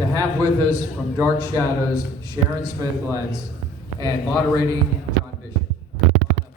to have with us from Dark Shadows, Sharon Smyth and moderating John Bishop. Come on up,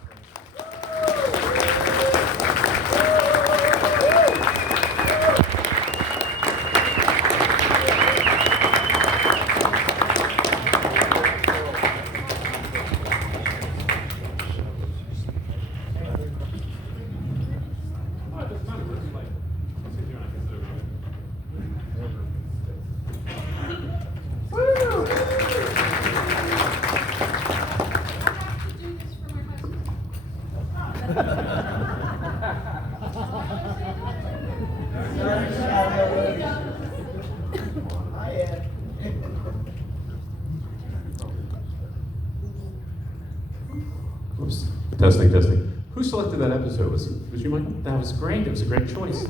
folks. Oops. Testing. Who selected that episode? Was you, Michael? That was great. It was a great choice. The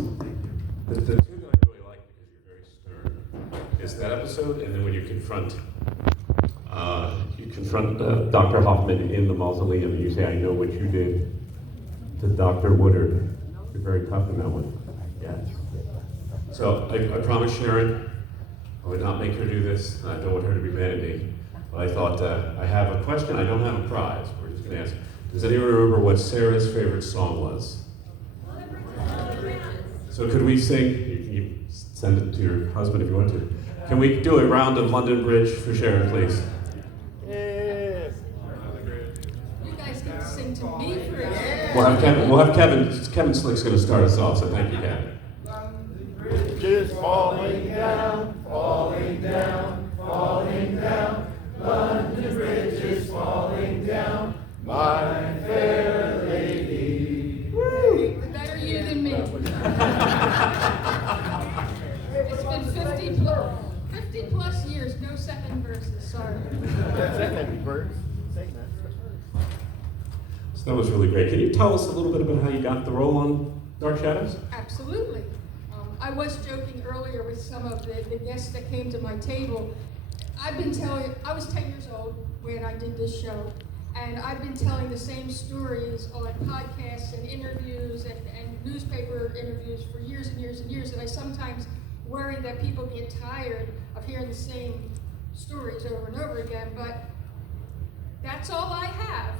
two that I really like because you're very stern is that episode, and then when you confront Dr. Hoffman in the mausoleum, and you say, "I know what you did to Dr. Woodard." You're very tough in that one. Yeah. So I promised Sharon I would not make her do this. I don't want her to be mad at me. But I thought I have a question. I don't have a prize. We're just going to ask. Does anyone remember what Sarah's favorite song was? So could we sing? You send it to your husband if you want to. Can we do a round of London Bridge for Sharon, please? Yeah. You guys get to sing to me first. We'll have Kevin. Kevin Slick's going to start us off. So thank you, Kevin. Bridge is falling down, falling down, falling down. London Bridge is falling down, my fair lady. Woo! Better you than me. It's been 50 plus years, no second verses, sorry. Second verse. So that was really great. Can you tell us a little bit about how you got the role on Dark Shadows? Absolutely. I was joking earlier with some of the guests that came to my table. I was 10 years old when I did this show, and I've been telling the same stories on podcasts and interviews and newspaper interviews for years and years and years, and I sometimes worry that people get tired of hearing the same stories over and over again, but that's all I have.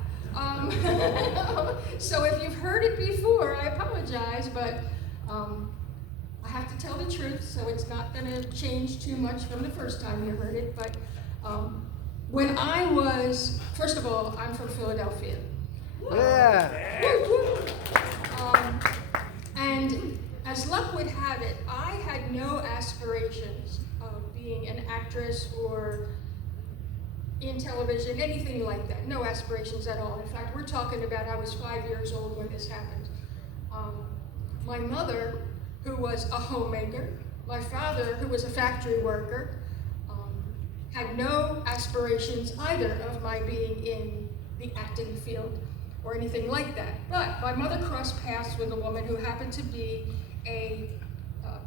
So if you've heard it before, I apologize, but I have to tell the truth, so it's not going to change too much from the first time you heard it. But when I was, first of all, I'm from Philadelphia. Yeah. And as luck would have it, I had no aspirations of being an actress or in television, anything like that. No aspirations at all. In fact, we're talking about I was 5 years old when this happened. My mother, who was a homemaker, my father, who was a factory worker, had no aspirations either of my being in the acting field or anything like that. But my mother crossed paths with a woman who happened to be a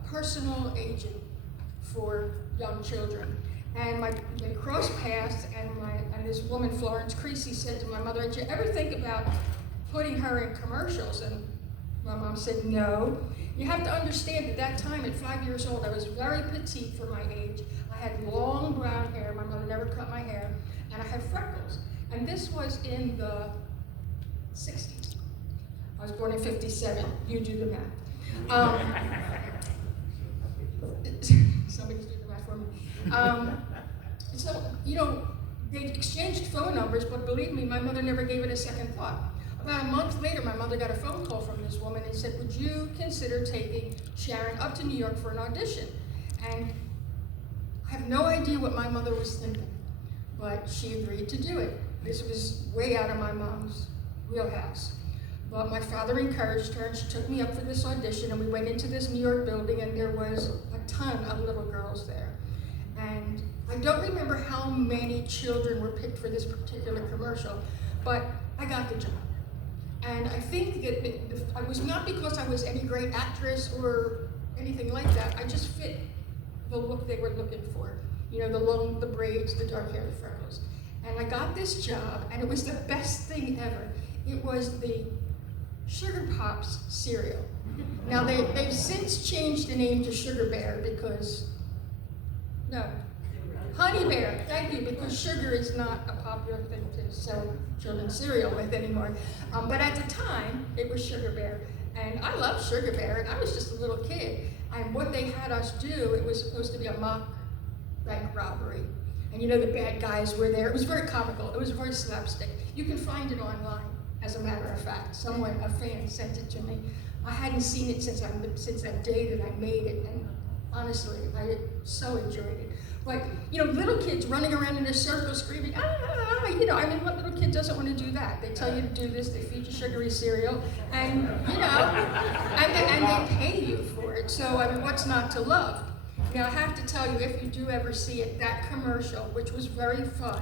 personal agent for young children. And they crossed paths, and this woman, Florence Creasy, said to my mother, "Did you ever think about putting her in commercials?" And my mom said, "No." You have to understand, at that time, at 5 years old, I was very petite for my age. I had long brown hair. My mother never cut my hair. And I had freckles. And this was in the 60s. I was born in 57. You do the math. Somebody's doing the math for me. So, they exchanged phone numbers, but believe me, my mother never gave it a second thought. About a month later, my mother got a phone call from this woman and said, "Would you consider taking Sharon up to New York for an audition?" And I have no idea what my mother was thinking, but she agreed to do it. This was way out of my mom's wheelhouse. But my father encouraged her, and she took me up for this audition, and we went into this New York building, and there was a ton of little girls there. And I don't remember how many children were picked for this particular commercial, but I got the job. And I think that it was not because I was any great actress or anything like that. I just fit the look they were looking for. The braids, the dark hair, the freckles. And I got this job, and it was the best thing ever. It was the Sugar Pops cereal. Now they've since changed the name to Sugar Bear because No. Honey Bear, thank you, because sugar is not a popular thing to sell children's cereal with anymore. But at the time, it was Sugar Bear. And I loved Sugar Bear, and I was just a little kid. And what they had us do, it was supposed to be a mock bank robbery. And you know, the bad guys were there. It was very comical. It was very slapstick. You can find it online, as a matter of fact. Someone, a fan, sent it to me. I hadn't seen it since that day that I made it, and honestly, I so enjoyed it. But, you know, little kids running around in a circle screaming, you know, I mean, what little kid doesn't want to do that? They tell you to do this, they feed you sugary cereal, and, you know, and they pay you for it. So, I mean, what's not to love? Now, I have to tell you, if you do ever see it, that commercial, which was very fun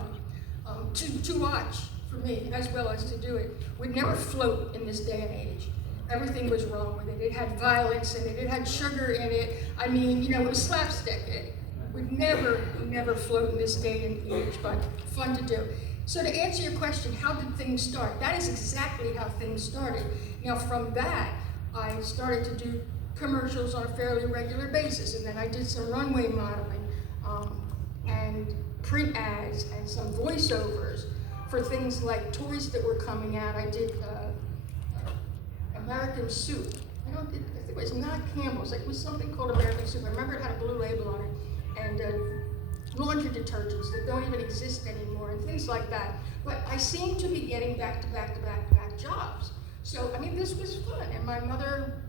to watch for me, as well as to do it, would never float in this day and age. Everything was wrong with it. It had violence in it. It had sugar in it. I mean, you know, it was slapstick. It would never float in this day and age, but fun to do. So to answer your question, how did things start? That is exactly how things started. Now from that, I started to do commercials on a fairly regular basis, and then I did some runway modeling and print ads and some voiceovers for things like toys that were coming out. I did American Soup. I think it was not Campbell's. It was something called American Soup. I remember it had a blue label on it. And laundry detergents that don't even exist anymore and things like that. But I seem to be getting back to back jobs. So, I mean, this was fun. And my mother,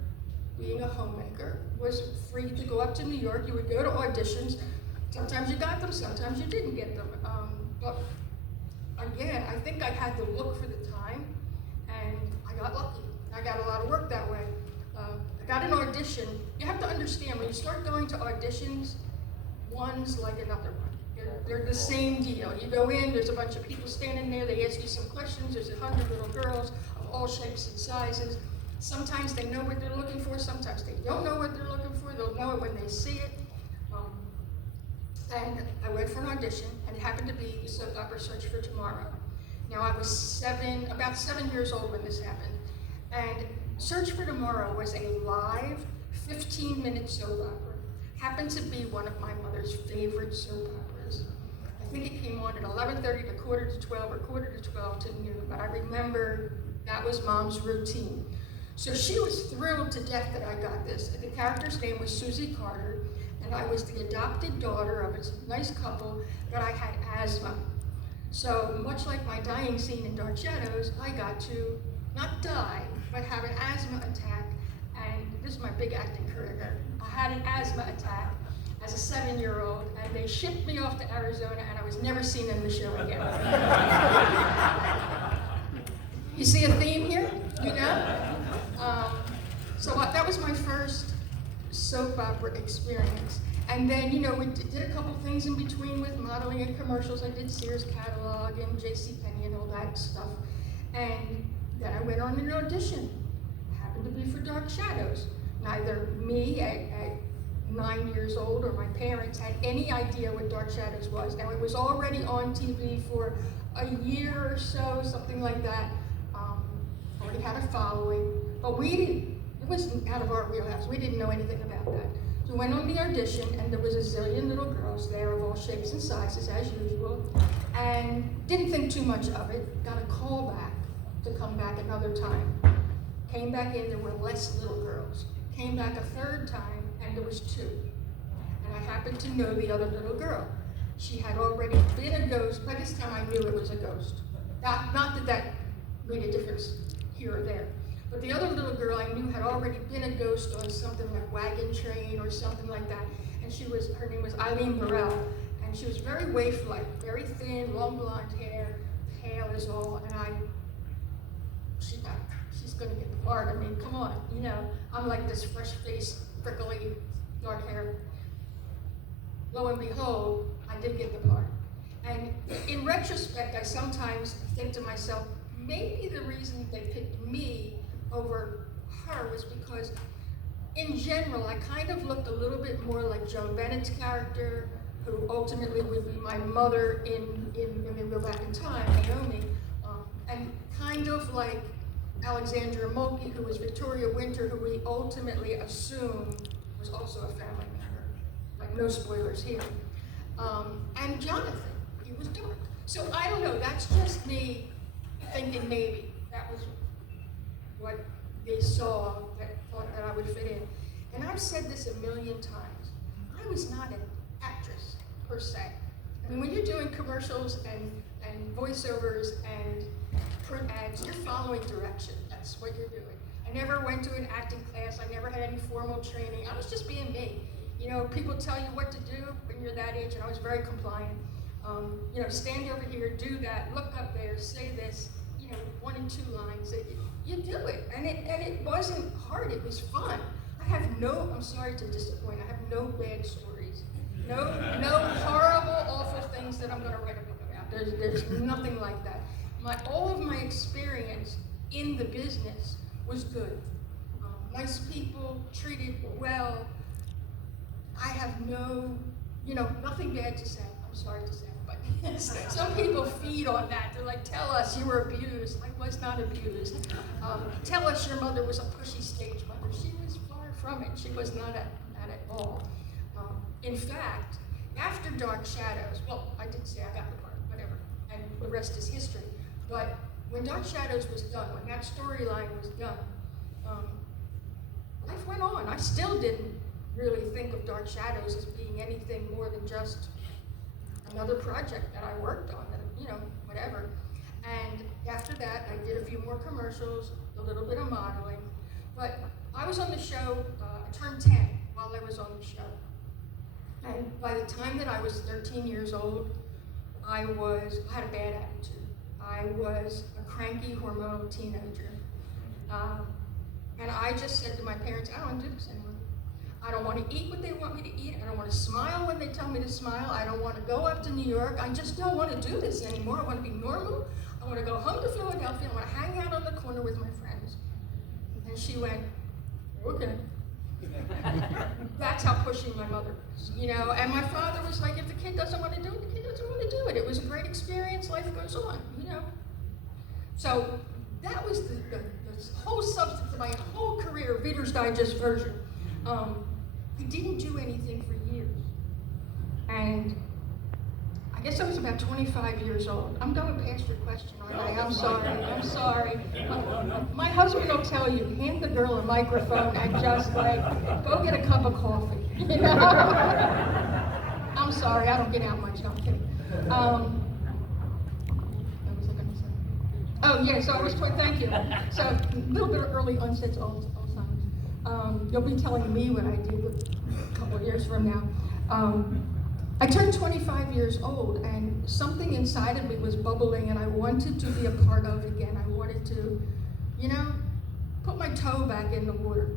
being a homemaker, was free to go up to New York. You would go to auditions. Sometimes you got them, sometimes you didn't get them. But again, I think I had the look for the time, and I got lucky. I got a lot of work that way. I got an audition. You have to understand, when you start going to auditions, one's like another one. They're the same deal. You go in, there's a bunch of people standing there, they ask you some questions, there's 100 little girls of all shapes and sizes. Sometimes they know what they're looking for, sometimes they don't know what they're looking for, they'll know it when they see it. And I went for an audition, and it happened to be the soap opera Search for Tomorrow. Now I was about 7 years old when this happened. And Search for Tomorrow was a live 15-minute soap opera. Happened to be one of my mother's favorite soap operas. I think it came on at 11:30 to quarter to 12 or quarter to 12 to noon, but I remember that was Mom's routine. So she was thrilled to death that I got this. The character's name was Susie Carter, and I was the adopted daughter of a nice couple, but I had asthma. So much like my dying scene in Dark Shadows, I got to not die, but have an asthma attack, and this is my big acting career. I had an asthma attack as a 7-year-old, and they shipped me off to Arizona, and I was never seen in the show again. You see a theme here, you know? So that was my first soap opera experience. And then, you know, we did a couple things in between with modeling and commercials. I did Sears Catalog and JCPenney and all that stuff. And then I went on an audition. Happened to be for Dark Shadows. Neither me at 9 years old or my parents had any idea what Dark Shadows was. Now it was already on TV for a year or so, something like that. Already had a following, but it was out of our wheelhouse. We didn't know anything about that. So we went on the audition, and there was a zillion little girls there of all shapes and sizes, as usual, and didn't think too much of it. Got a call back to come back another time. Came back in, there were less little girls. Came back a third time, and there was 2. And I happened to know the other little girl. She had already been a ghost. By this time, I knew it was a ghost. Not that made a difference here or there. But the other little girl I knew had already been a ghost on something like Wagon Train or something like that. And her name was Eileen Burrell. And she was very waif-like, very thin, long blonde hair, pale as all. And she's gonna get the part. I mean, come on, you know, I'm like this fresh-faced, prickly, dark hair. Lo and behold, I did get the part. And in retrospect, I sometimes think to myself, maybe the reason they picked me over her was because, in general, I kind of looked a little bit more like Joan Bennett's character, who ultimately would be my mother when we go back in time, Naomi, and kind of like Alexandra Mulkey, who was Victoria Winter, who we ultimately assumed was also a family member. Like, no spoilers here. And Jonathan, he was dark. So I don't know, that's just me thinking maybe that was what they saw that thought that I would fit in. And I've said this a million times. I was not an actress per se. I mean, when you're doing commercials and voiceovers and print ads, you're following direction. That's what you're doing. I never went to an acting class. I never had any formal training. I was just being me. You know, people tell you what to do when you're that age, and I was very compliant. You know, stand over here, do that, look up there, say this, you know, 1 and 2 lines. You do it, and it wasn't hard, it was fun. I'm sorry to disappoint, I have no bad stories. No horrible, awful things that I'm gonna write a book about. There's nothing like that. All of my experience in the business was good. Nice people, treated well. I have nothing bad to say. I'm sorry to say, but some people feed on that. They're like, tell us you were abused. I was not abused. Tell us your mother was a pushy stage mother. She was far from it. She was not at all. In fact, after Dark Shadows, well, I did say I got the part, whatever, and the rest is history. But when Dark Shadows was done, when that storyline was done, life went on. I still didn't really think of Dark Shadows as being anything more than just another project that I worked on, whatever. And after that, I did a few more commercials, a little bit of modeling. But I was on the show, I turned 10 while I was on the show. And by the time that I was 13 years old, I had a bad attitude. I was a cranky, hormonal teenager. And I just said to my parents, I don't want to do this anymore. I don't want to eat what they want me to eat. I don't want to smile when they tell me to smile. I don't want to go up to New York. I just don't want to do this anymore. I want to be normal. I want to go home to Philadelphia. I want to hang out on the corner with my friends. And she went, okay. That's how pushy my mother was, And my father was like, if the kid doesn't want to do it, the kid doesn't want to do it. It was a great experience. Life goes on, So that was the whole substance of my whole career, Reader's Digest version. I didn't do anything for years. And I guess I was about 25 years old. I'm going past your question, aren't I? I'm sorry. My husband will tell you, hand the girl a microphone and just go get a cup of coffee. I'm sorry, I don't get out much, no, I'm kidding. What was I going to say? Oh yeah, so I was, thank you. So a little bit of early onset Alzheimer's. You'll be telling me what I did a couple of years from now. I turned 25 years old, and something inside of me was bubbling, and I wanted to be a part of it again. I wanted to, put my toe back in the water.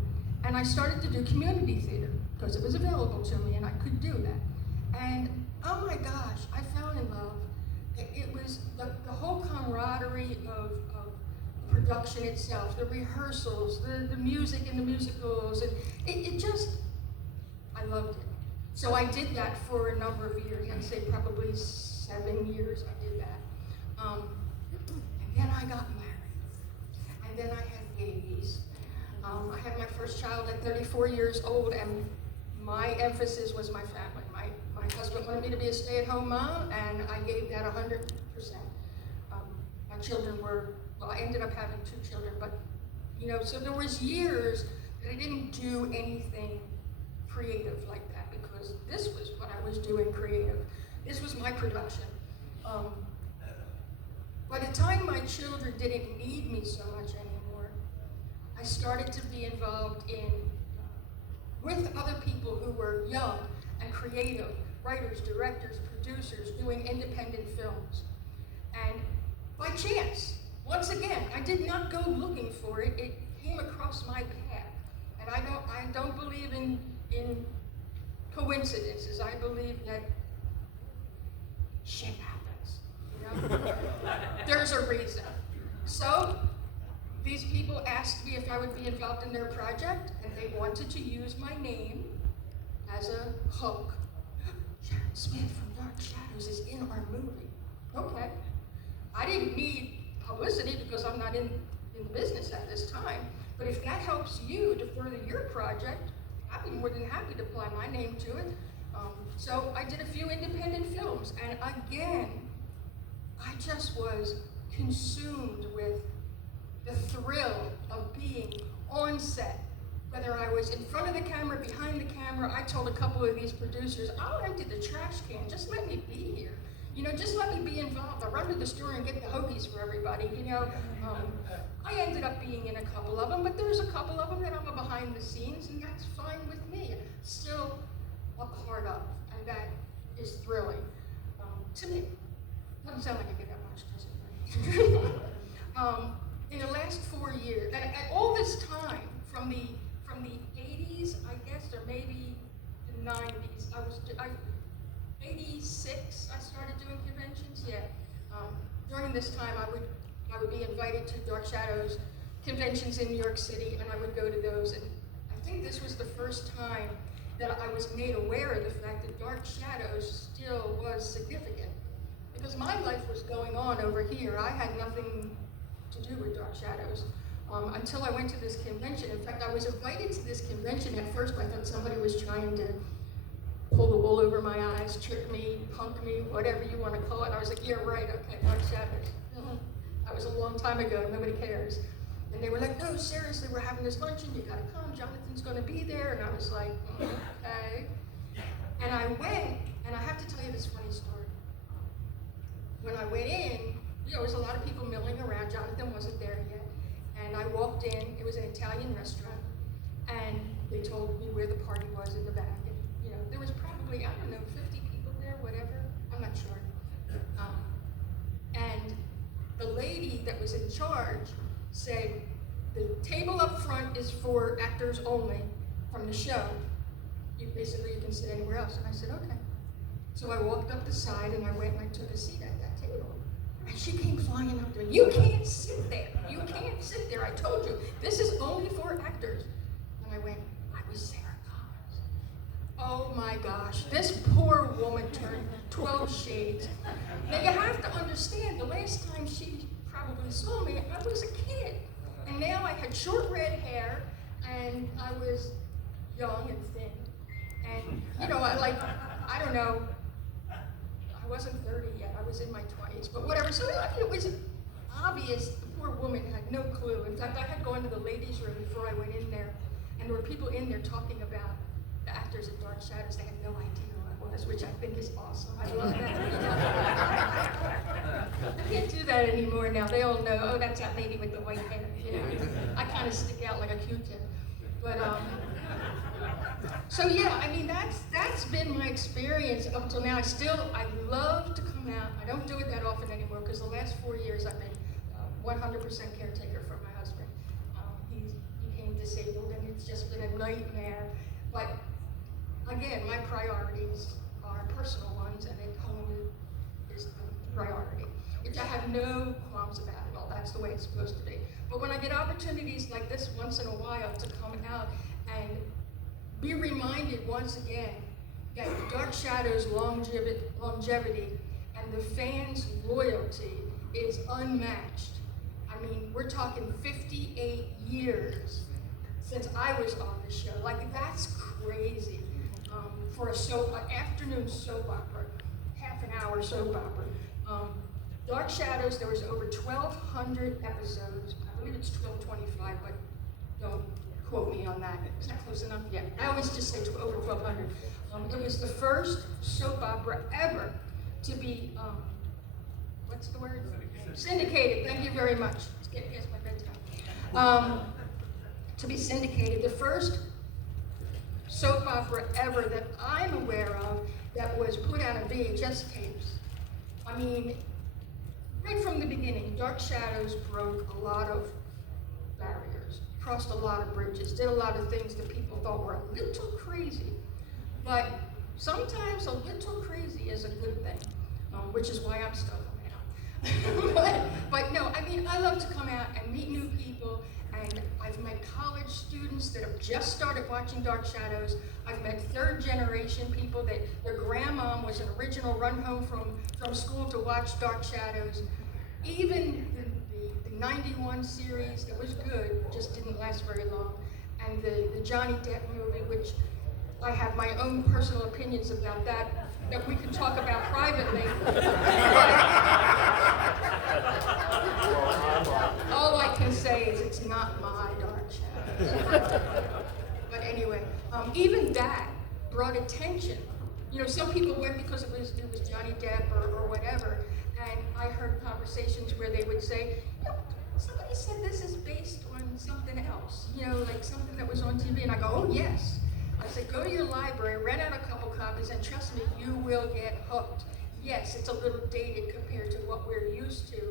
And I started to do community theater, because it was available to me, and I could do that. And, oh my gosh, I fell in love. It was the whole camaraderie of production itself, the rehearsals, the music and the musicals, and it just, I loved it. So I did that for a number of years. I'd say probably 7 years I did that. And then I got married. And then I had babies. I had my first child at 34 years old, and my emphasis was my family. My husband wanted me to be a stay-at-home mom, and I gave that 100%. My children were, well, I ended up having 2 children, but, so there was years that I didn't do anything creative like that, because this was what I was doing creative. This was my production. By the time my children didn't need me so much anymore, I started to be involved with other people who were young and creative, writers, directors, producers, doing independent films. And by chance, once again, I did not go looking for it. It came across my path. And I don't believe in coincidences. I believe that shit happens. There's a reason. So these people asked me if I would be involved in their project, and they wanted to use my name as a hook. Sharon Smyth from Dark Shadows is in our movie. Okay. I didn't need publicity because I'm not in the business at this time. But if that helps you to further your project, I'd be more than happy to apply my name to it. So I did a few independent films, and again, I just was consumed with the thrill of being on set. Whether I was in front of the camera, behind the camera, I told a couple of these producers, I'll empty the trash can, just let me be here. You know, just let me be involved. I'll run to the store and get the hoagies for everybody, you know. I ended up being in a couple of them, but there's a couple of them that I'm a behind the scenes, and that's fine with me. Still a part of, and that is thrilling to me. Doesn't sound like I get that much, does it? In the last 4 years, and all this time, from the 80s, I guess, or maybe the 90s, 86, I started doing conventions, yeah. During this time, I would be invited to Dark Shadows conventions in New York City, and I would go to those, and I think this was the first time that I was made aware of the fact that Dark Shadows still was significant. Because my life was going on over here. I had nothing to do with Dark Shadows until I went to this convention. In fact, I was invited to this convention. At first, I thought somebody was trying to pull the wool over my eyes, trick me, punk me, whatever you want to call it. I was like, yeah, right, okay, Dark Shadows. That was a long time ago, nobody cares. And they were like, no, seriously, we're having this luncheon, you gotta come, Jonathan's gonna be there. And I was like, okay. And I went, and I have to tell you this funny story. When I went in, there was a lot of people milling around. Jonathan wasn't there yet. And I walked in, it was an Italian restaurant, and they told me where the party was in the back. And, you know, there was probably, I don't know, 50 people there, whatever, I'm not sure. And the lady that was in charge said, the table up front is for actors only from the show. You can sit anywhere else. And I said, okay. So I walked up the side and I went and I took a seat at that table. And she came flying up to me, you can't sit there. You can't sit there. I told you, this is only for actors. And I went, I was Sarah Collins. Oh my gosh, this poor woman turned 12 shades. Now you have to understand, the last time she probably saw me, I was a kid. And now I had short red hair, and I was young and thin. And, you know, I don't know, I wasn't 30 yet, I was in my 20s, but whatever. So it was obvious the poor woman had no clue. In fact, I had gone to the ladies' room before I went in there, and there were people in there talking about the actors at Dark Shadows. They had no idea who I was, which I think is awesome. I love that. I can't do that anymore now. They all know, oh, that's that lady with the white hair. You know, I kind of stick out like a Q-tip. But so yeah, I mean that's been my experience up until now. I love to come out. I don't do it that often anymore because the last 4 years I've been 100% caretaker for my husband. He became disabled, and it's just been a nightmare. But again, my priorities are personal ones, and at home is the priority, which I have no qualms about at all. That's the way it's supposed to be. But when I get opportunities like this once in a while to come out and be reminded once again that Dark Shadows' longevity and the fans' loyalty is unmatched. I mean, we're talking 58 years since I was on the show. Like, that's crazy for an afternoon soap opera, half an hour soap opera. Dark Shadows, there was over 1,200 episodes. I believe it's 1,225, but don't quote me on that. Is that close enough? Yeah. I always just say over 1,200. It was the first soap opera ever to be, what's the word? Syndicated. Thank you very much. It's getting past my bedtime. To be syndicated. The first soap opera ever that I'm aware of that was put out on VHS tapes. I mean, right from the beginning, Dark Shadows broke a lot of barriers, crossed a lot of bridges, did a lot of things that people thought were a little crazy. But sometimes a little crazy is a good thing, which is why I'm still coming out. but no, I mean, I love to come out and meet new people, and I've met college students that have just started watching Dark Shadows. I've met third generation people that their grandma was an original run home from school to watch Dark Shadows. Even the 91 series that was good, just didn't last very long. And the Johnny Depp movie, which I have my own personal opinions about that we can talk about privately. All I can say is it's not my Dark Shadows. But anyway, even that brought attention. You know, some people went because it was Johnny Depp or whatever, and I heard conversations where they would say, you know, somebody said this is based on something else, you know, like something that was on TV, and I go, oh yes. I said, go to your library, rent out a couple copies, and trust me, you will get hooked. Yes, it's a little dated compared to what we're used to,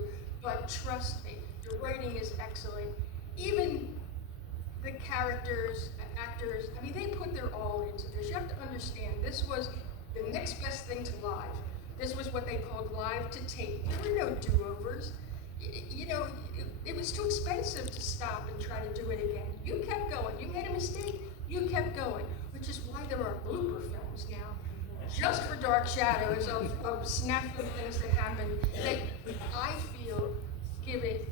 but trust me, the writing is excellent. Even the characters, actors, I mean, they put their all into this. You have to understand, this was the next best thing to live. This was what they called live to tape. There were no do-overs. You know, it was too expensive to stop and try to do it again. You kept going. You made a mistake, you kept going, which is why there are blooper films now, just for Dark Shadows of snafu things that happened that I feel give it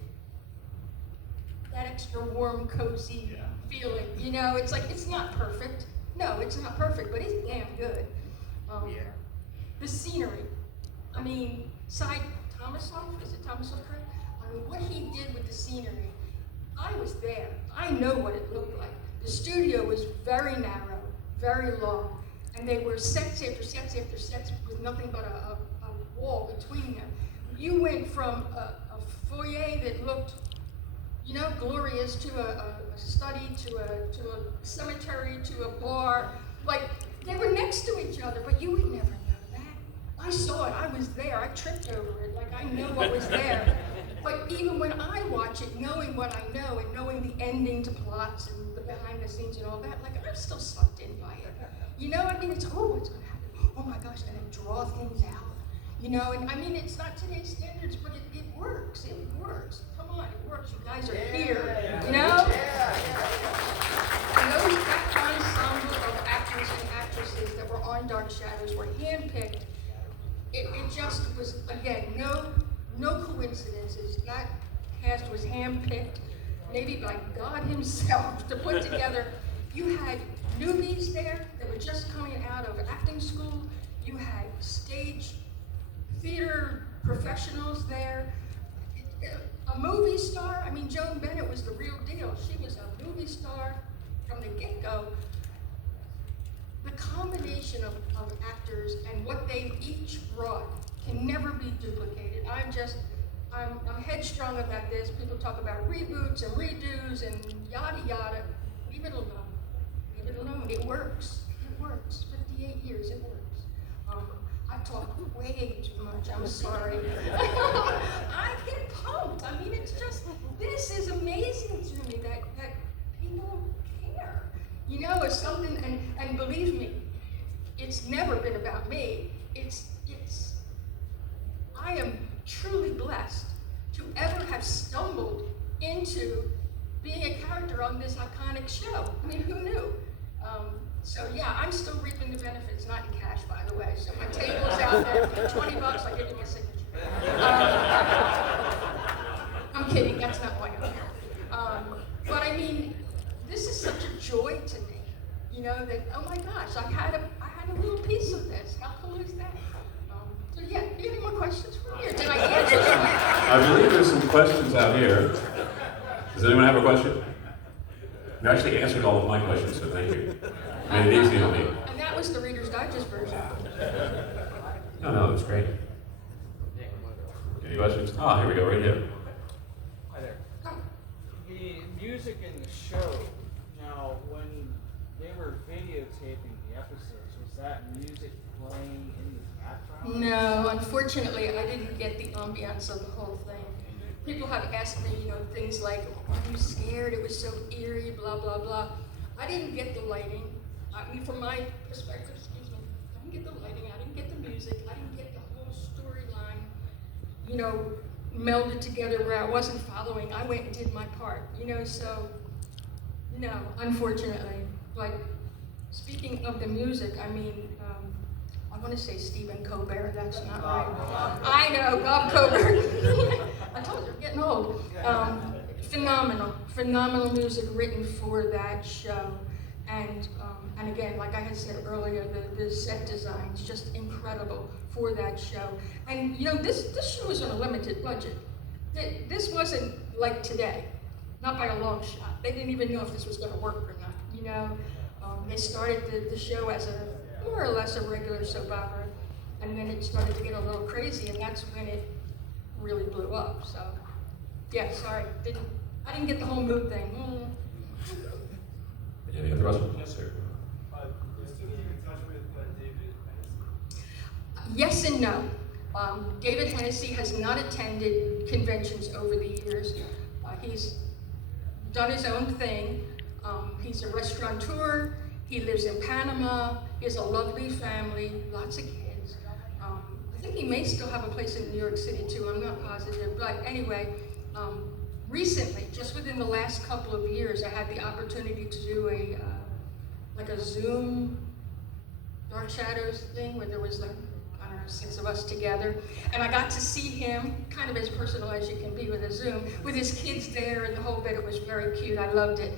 that extra warm, cozy feeling. You know, it's like, it's not perfect. No, it's not perfect, but it's damn good. The scenery. I mean, Tomasoff, is it Tomasoff, correct? I mean, what he did with the scenery, I was there. I know what it looked like. The studio was very narrow, very long, and they were sets after sets after sets with nothing but a wall between them. You went from a foyer that looked, you know, glorious to a study, to a cemetery, to a bar. Like, they were next to each other, but you would never know that. I saw it, I was there, I tripped over it, like I know what was there. But even when I watch it, knowing what I know and knowing the ending to plots and the behind the scenes and all that, like I'm still sucked in by it. You know, I mean, it's, oh, what's gonna happen? Oh my gosh, and then draw things out. You know, and I mean, it's not today's standards, but it works, it works. Come on, it works, you guys are here, you know? And that ensemble of actors and actresses that were on Dark Shadows were handpicked. It just was, again, no coincidences. That cast was handpicked, maybe by God himself, to put together. You had newbies there that were just coming out of acting school. You had stage theater professionals there. A movie star, I mean, Joan Bennett was the real deal. She was a movie star from the get-go. The combination of actors and what they each brought can never be duplicated. I'm headstrong about this. People talk about reboots and redos and yada yada. Leave it alone. Leave it alone. It works. It works. 58 years, it works. I talk way too much. I'm sorry. I get pumped. I mean, it's just, this is amazing to me that people care. You know, it's something, and believe me, it's never been about me. I am truly blessed to ever have stumbled into being a character on this iconic show. I mean, who knew? So yeah, I'm still reaping the benefits, not in cash, by the way. So my table's out there, $20, I give you my signature. I'm kidding, that's not why I'm here. But I mean, this is such a joy to me, you know, that, oh my gosh, I had a little piece of this. How cool is that? So yeah, do you have any more questions for me, or did I answer you? I believe there's some questions out here. Does anyone have a question? You actually answered all of my questions, so thank you. Made it easy on me. And that was the Reader's Digest version. No, it was great. Any questions? Ah, here we go, right here. Hi there. The music in the show, now when they were videotaping the episodes, was that music playing in the background? No, unfortunately, I didn't get the ambiance of the whole thing. People have asked me, you know, things like, are you scared? It was so eerie, blah, blah, blah. I didn't get the lighting. I mean, from my perspective, excuse me, I didn't get the lighting, I didn't get the music, I didn't get the whole storyline, you know, melded together where I wasn't following. I went and did my part, you know, so, no, unfortunately. But speaking of the music, I mean, I want to say Stephen Colbert, that's not right. I know, Bob Colbert. I told you, I'm getting old. Phenomenal music written for that show. And again, like I had said earlier, the set design is just incredible for that show. And you know, this show was on a limited budget. This wasn't like today, not by a long shot. They didn't even know if this was going to work or not. You know, they started the show as a more or less a regular soap opera, and then it started to get a little crazy, and that's when it really blew up. So, yeah, sorry, I didn't get the whole mood thing. Any other questions? Yes, sir. Is Tony in touch with David Hennessy? Yes and no. David Hennessy has not attended conventions over the years. He's done his own thing. He's a restaurateur. He lives in Panama. He has a lovely family, lots of kids. I think he may still have a place in New York City too. I'm not positive, but anyway, recently, just within the last couple of years, I had the opportunity to do like a Zoom Dark Shadows thing where there was like, I don't know, 6 of us together. And I got to see him, kind of as personal as you can be with a Zoom, with his kids there and the whole bit. It was very cute. I loved it.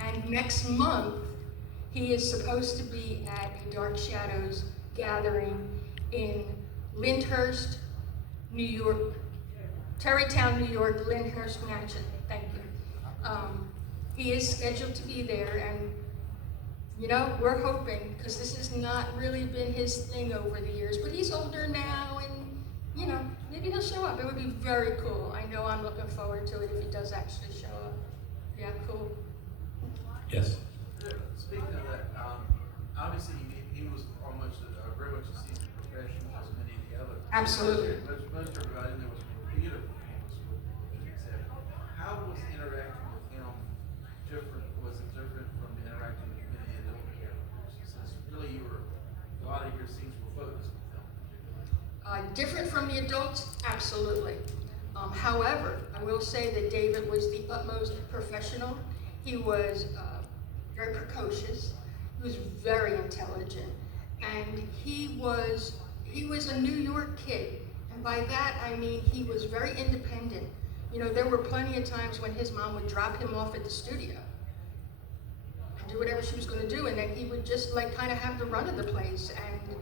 And next month, he is supposed to be at a Dark Shadows gathering in Lyndhurst, New York, Terrytown, New York, Lyndhurst Mansion. Thank you. He is scheduled to be there, and you know, we're hoping, because this has not really been his thing over the years, but he's older now, and you know, maybe he'll show up. It would be very cool. I know I'm looking forward to it if he does actually show up. Yeah, cool. Yes. Speaking of that, obviously he was almost very much a seasoned professional as many of the other. Absolutely. Most everybody knew was beautiful. How was interacting with him different? Was it different from interacting with many adult characters? Since really a lot of your scenes were focused on him. Different from the adults? Absolutely. However, I will say that David was the utmost professional. He was very precocious. He was very intelligent, and he was a New York kid. And by that I mean he was very independent. You know, there were plenty of times when his mom would drop him off at the studio and do whatever she was going to do, and then he would just like kind of have the run of the place. And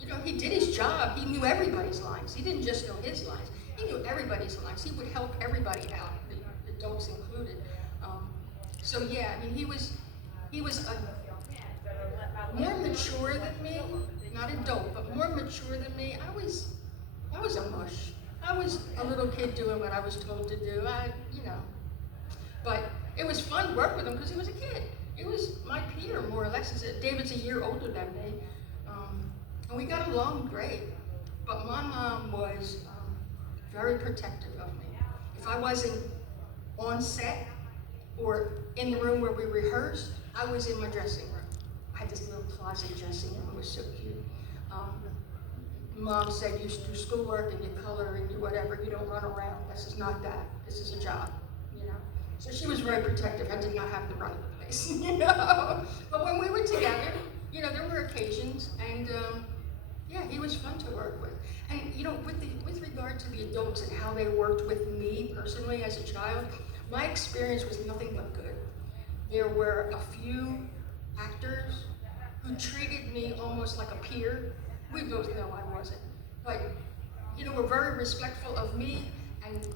you know, he did his job. He knew everybody's lines. He didn't just know his lines. He knew everybody's lines. He would help everybody out, the adults included. So yeah, I mean, he was more mature than me, not adult, but more mature than me. I was a mush. I was a little kid doing what I was told to do. But it was fun to work with him because he was a kid. He was my peer, more or less. David's a year older than me, and we got along great. But my mom was very protective of me. If I wasn't on set or in the room where we rehearsed, I was in my dressing room. I had this little closet dressing room. It was so cute. Mom said, you do schoolwork and you color and you whatever. You don't run around. This is not that. This is a job, you know. So she was very protective. I did not have to run the place, you know. But when we were together, you know, there were occasions, and yeah, he was fun to work with. And you know, with regard to the adults and how they worked with me personally as a child, my experience was nothing but good. There were a few actors who treated me almost like a peer. We both know I wasn't, but you know, were very respectful of me and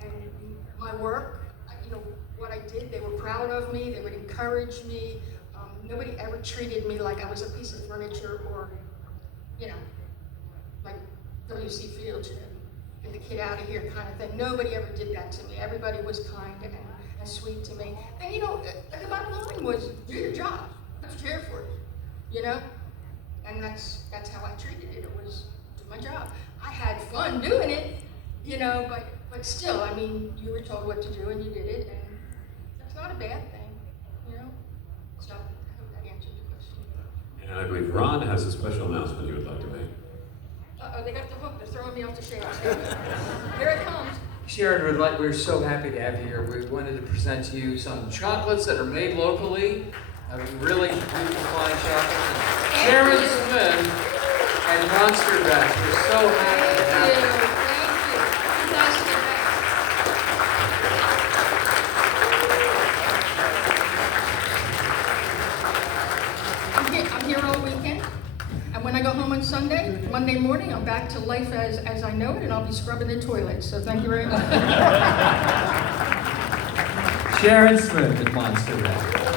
my work. You know, what I did. They were proud of me. They would encourage me. Nobody ever treated me like I was a piece of furniture or, you know, like W.C. Fields, you know, get the kid out of here kind of thing. Nobody ever did that to me. Everybody was kind and sweet to me. And you know, the bottom line was, do your job. That's what you're here for, you know? And that's how I treated it. It was do my job. I had fun doing it, you know, but still, I mean, you were told what to do and you did it, and that's not a bad thing, you know? So I hope that answered your question. And I believe Ron has a special announcement he would like to make. Uh-oh, they got the hook. They're throwing me off the shelves. Here it comes. Sharon, we're so happy to have you here. We wanted to present to you some chocolates that are made locally, really beautiful fine chocolates. Sharon Smyth and Monster Bash. We're so happy to have you. Thank you. Fantastic. morning, I'm back to life as I know it, and I'll be scrubbing the toilets. So thank you very much. Sharon Smyth at Monster Red.